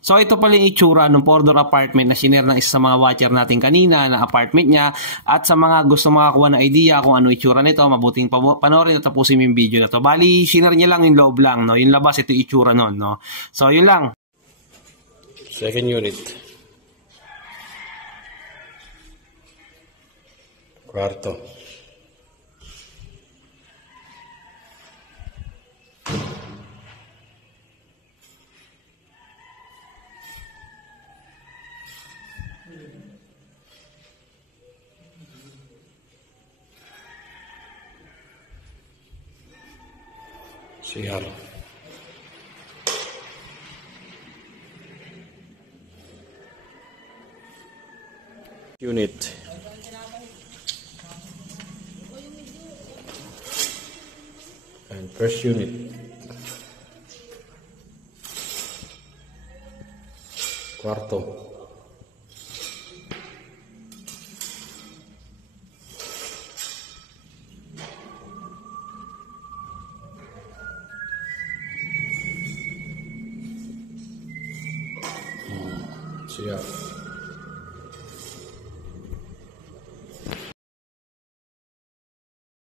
So ito pala yung itsura ng 4-door apartment na sinare ng isa sa mga watcher natin kanina na apartment niya. At sa mga gusto makakuha ng idea kung ano itsura nito, mabuting panoorin at tapusin mo yung video na to. Bali, sinare niya lang yung loob lang, no? Yung labas, ito yung itsura nun, no? So yun lang. Second unit. Kwarto. CR. Unit. And first unit. Kwarto. CR.